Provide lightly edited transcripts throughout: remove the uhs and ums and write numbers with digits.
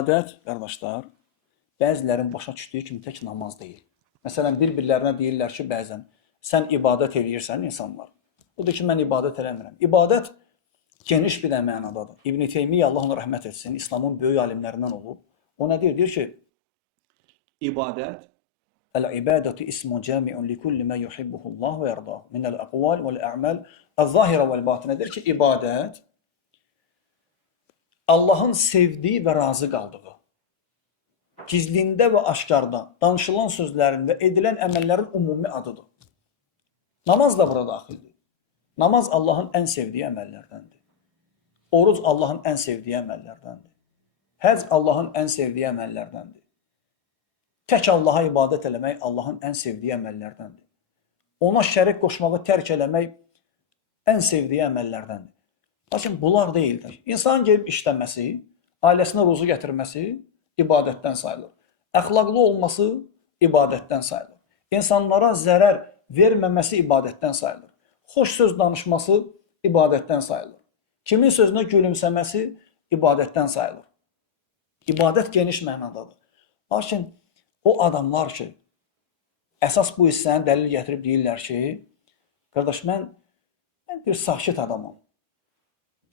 İbadət, qardaşlar, bəzilərin başa düşdüyü kimi tək namaz deyil. Məsələn, bir-birlərinə deyirlər ki, bəzən, sən ibadət eləyirsən insanlar. Odur ki, mən ibadət eləmirəm. İbadət geniş bir də mənadadır. İbn Teymiyyə, Allah ona rəhmət etsin, İslamın böyük alimlərindən olub. O nə deyir? Deyir ki, ibadət, el-ibadətu ismun cami'un li kulli ma yuhibbuhullah və yardah minəl əqval vəl-ə'mal əz-zahirə vəl-batinə. Deyir ki, ibadət Allahın sevdiyi və razı qaldığı, gizlində və aşkarda danışılan sözlərin və edilən əməllərin ümumi adıdır. Namaz da bura daxildir. Namaz Allahın ən sevdiyi əməllərdəndir. Oruc Allahın ən sevdiyi əməllərdəndir. Həc Allahın ən sevdiyi əməllərdəndir. Tək Allaha ibadət eləmək Allahın ən sevdiyi əməllərdəndir. Ona şərik qoşmağı tərk eləmək ən sevdiyi əməllərdəndir. Lakin bunlar deyildir. İnsanın gelib işləməsi, ailəsinə ruzu gətirməsi ibadətdən sayılır. Əxlaqlı olması ibadətdən sayılır. İnsanlara zərər verməməsi ibadətdən sayılır. Xoş söz danışması ibadətdən sayılır. Kimin sözünə gülümsəməsi ibadətdən sayılır. İbadət geniş mənadadır. Lakin o adamlar ki, əsas bu hissəni dəlil gətirib deyirlər ki, qardaş, mən bir sakit adamım.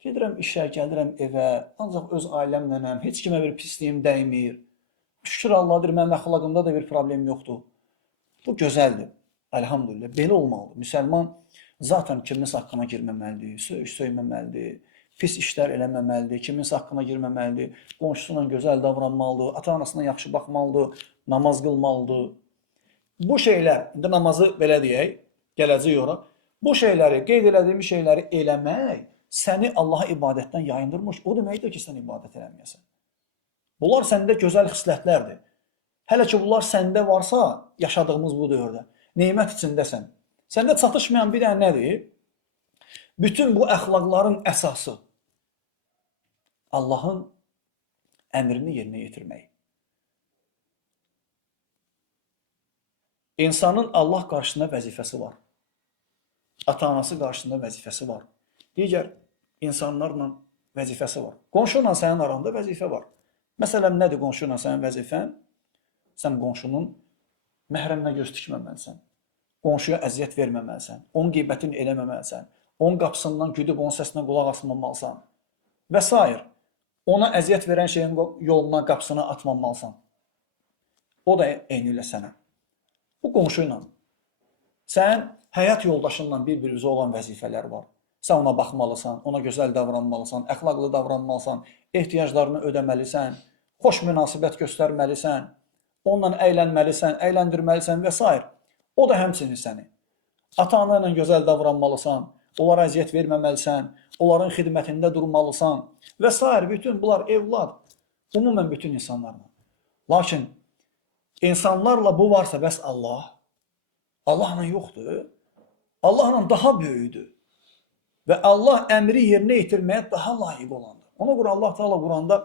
Gedirəm işə, gəlirəm evə, ancaq öz ailəmlənəm, heç kimə bir pisliyim dəymir. Şükür Allah'dır, mənim əxlaqımda da bir problem yoxdur. Bu gözəldir, əlhamdülillah, belə olmalıdır. Müsəlman zaten kiminsə haqqına girməməlidir, söyməməlidir, pis işlər eləməməlidir, kiminsə haqqına girməməlidir, qonşusuna gözəl davranmalıdır, ata-anasına yaxşı baxmalıdır, namaz qılmalıdır. Bu şeylər, indi namazı belə deyək, gələcək ora, bu şeyləri, qeyd elədiyimiz şeyləri eləmək səni Allaha ibadətdən yayındırmış, o deməkdir ki, sən ibadət eləməyəsən. Bunlar səndə gözəl xislətlərdir. Hələ ki, bunlar səndə varsa, yaşadığımız bu dövrdə, neymət içindəsən. Səndə çatışmayan bir dənə nədir? Bütün bu əxlaqların əsası Allahın əmrini yerinə yetirmək. İnsanın Allah qarşısında vəzifəsi var. Ata-anası qarşısında vəzifəsi var. Digər insanlarla vəzifəsi var. Qonşuyla sənin aranda vəzifə var. Məsələn, nədir qonşuyla sənin vəzifən? Sən qonşunun məhrəminə göz tikməməlisən. Qonşuya əziyyət verməməlisən. Onun qeybətini eləməməlisən. Onun qapısından güdüb onun səsinə qulaq asmamalısan. Və s. Ona əziyyət verən şeyin yoluna, qapısına atmamalısan. O da eyni ilə sənə. Bu qonşuyla. Sən həyat yoldaşınla bir-birinizə olan vəzifələr var. Sən ona baxmalısan, ona gözəl davranmalısan, əxlaqlı davranmalısan, ehtiyaclarını ödəməlisən, xoş münasibət göstərməlisən, onunla əylənməlisən, əyləndirməlisən və s. O da həmçinin səni. Ata-ana ilə gözəl davranmalısan, onlara əziyyət verməməlisən, onların xidmətində durmalısan və s. Bütün bunlar evlad, ümumən bütün insanlarla. Lakin insanlarla bu varsa bəs Allah, Allahla yoxdur, Allahla daha böyüdür. Və Allah əmri yerinə yetirməyə daha layiq olandır. Ona görə Allah Teala Quranda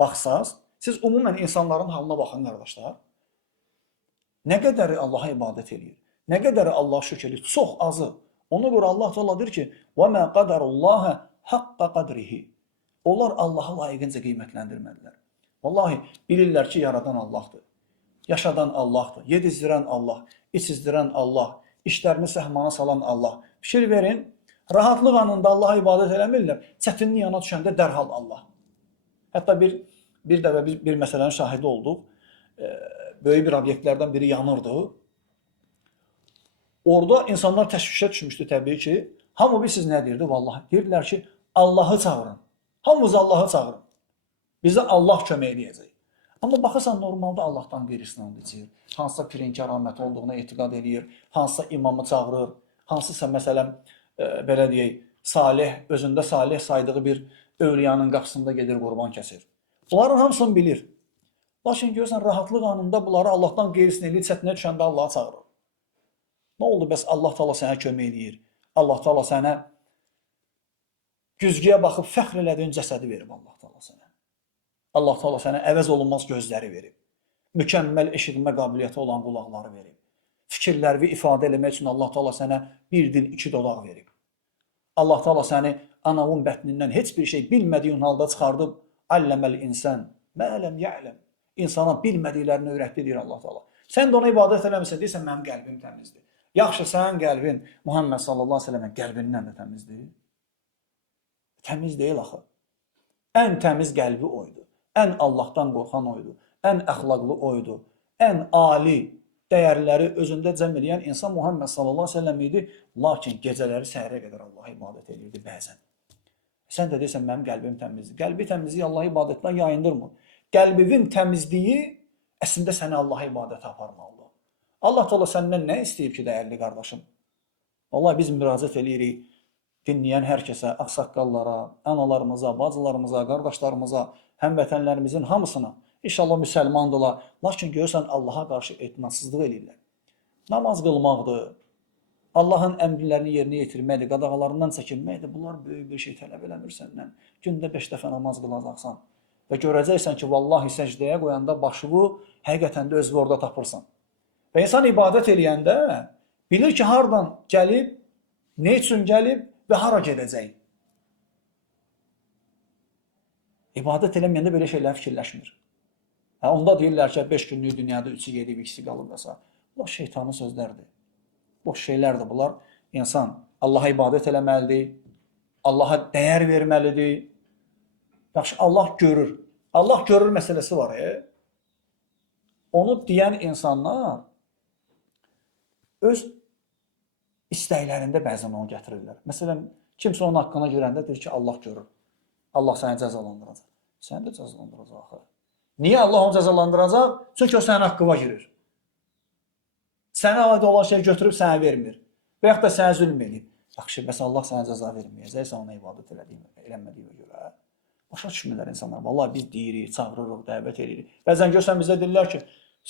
baxsaz, siz ümumən insanların halına baxın, qardaşlar. Nə qədəri Allaha ibadət edir, nə qədəri Allah şükür edir, çox azı. Ona görə Allah Teala deyir ki, وَمَا قَدَرُ اللّٰهَ حَقَّ قَدْرِهِ. Onlar Allahı layiqincə qiymətləndirmədilər. Vallahi bilirlər ki, yaradan Allahdır, yaşadan Allahdır, yedizdirən Allah, içizdirən Allah, işlərini səhmana salan Allah. Fikir verin, rahatlıq anında Allaha ibadət eləmirlər, çətinlik yana düşəndə dərhal Allah. Hətta bir dəfə bir məsələnin şahidi olduq. Böyük bir obyektlərdən biri yanırdı. Orada insanlar təşvişə düşmüşdü təbii ki. Hamı bilirsiniz nə deyirdi? Vallahi deyirdilər ki, Allahı çağırın. Hamımız Allahı çağırın. Bizə Allah kömək edəcək. Amma baxırsan, normalda Allahdan qeyrisini and içir. Hansısa pirin kəraməti olduğuna etiqad edir, hansısa imamı çağırır, hansısa məsələn, belə deyək, salih, özündə salih saydığı bir övliyanın qapısında gedir, qurban kəsir. Bunların hamısını bilir. Lakin görürsən, rahatlıq anında bunları Allahdan qeyrisini eləyir, çətinə düşəndə Allah'a çağırır. Nə oldu? Bəs Allah Teala sənə kömək edir. Allah Teala sənə güzgüyə baxıb fəxr elədiyin cəsədi verib Allah Teala sənə. Allah Teala sənə əvəz olunmaz gözləri verib. Mükəmməl eşitmə qabiliyyəti olan qulaqları verib. Fikirlərini ifadə eləmək üçün Allah Teala sənə bir dil, iki dodaq verib. Allah Teala səni anavın bətnindən heç bir şey bilmədiyin halda çıxardıb, alləməl insan Mə ləm ya'ləm. İnsana bilmədiklərini öyrətdi deyir Allah Taala. Sən də ona ibadət eləmirsən, deyirsən mənim qəlbim təmizdir. Yaxşı, sənin qəlbin Muhammed sallallahu əleyhi və səlləmin qəlbindən də təmizdir. Təmiz deyil axı. Ən təmiz qəlbi oydu. Ən Allahdan qorxan oydu. Ən əxlaqlı oydu. Ən ali dəyərləri özündə cəm edən insan Muhammed sallallahu əleyhi və səlləm idi. Lakin gecələri səhərə qədər Allaha ibadət edirdi bəzən. Sən də deyirsən mənim qəlbim təmizdir. Qəlbi təmizliyi Allaha ibadətdən yayındırmır. Qəlbinin təmizliyi əslində səni Allaha ibadətə aparmalıdır. Allah Teala səndən nə istəyib ki, dəyərli qardaşım? Vallahi biz müraciət edirik dinləyən hər kəsə, ağsaqqallara, analarımıza, bacılarımıza, qardaşlarımıza, həmvətənlərimizin hamısına. İnşallah müsəlmandırlar, lakin görürsən Allaha qarşı etinadsızlıq edirlər. Namaz qılmaqdır, Allahın əmrlərini yerinə yetirməkdir, qadağalarından çəkinməkdir. Bunlar böyük bir şey tələb eləmir səndən. Gündə 5 dəfə namaz qılacaqsan və görəcəksən ki, vallahi səcdəyə qoyanda başını həqiqətən də özünü orada tapırsan. Və insan ibadət eləyəndə bilir ki, hardan gəlib, nə üçün gəlib və hara gedəcək. İbadət eləməyəndə belə şeylər fikirləşmir. Onda deyirlər ki, 5 günlük dünyada 3-ü gedib, 2-si qalıb və s. Boş şeytanın sözlərdir. Boş şeylərdir bunlar. İnsan Allaha ibadət eləməlidir, Allaha dəyər verməlidir. Yaxşı, Allah görür. Allah görür məsələsi var. Onu deyən insanlar öz istəklərində bəzən onu gətirirlər. Məsələn, kimsə onun haqqına girəndə deyir ki, Allah görür. Allah səni cəzalandıracaq. Səni də cəzalandıracaq. Niyə Allah onu cəzalandıracaq? Çünki o sənin haqqına girir. Sənə aid olan şey götürüb sənə vermir. Və yaxud da sənə zülm edib. Yaxşı, bəs Allah sənə cəza verməyəcəksə ona ibadət eləmədiyinə görə. Başa düşmürlər insanlar. Vallahi biz deyirik, çağırırıq, dəvət edirik. Bəzən görsən bizə deyirlər ki,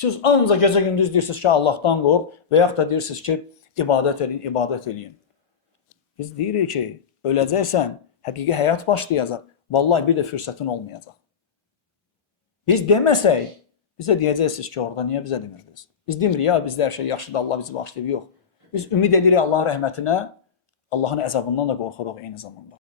siz ancaq gecə-gündüz deyirsiniz ki, Allahdan qorx və yaxud da deyirsiniz ki, ibadət edin, ibadət edin. Biz deyirik ki, öləcəksən, həqiqi həyat başlayacaq. Vallahi bir də fürsətin olmayacaq. Biz deməsək, bizə deyəcəksiniz ki, orada niyə bizə demirdiniz? Biz demirik, ya bizdə hər şey yaxşıdır, Allah bizi bağışlayıb, yox. Biz ümid edirik Allahın rəhmətinə, Allahın əzabından da qorxuruq eyni zamanda.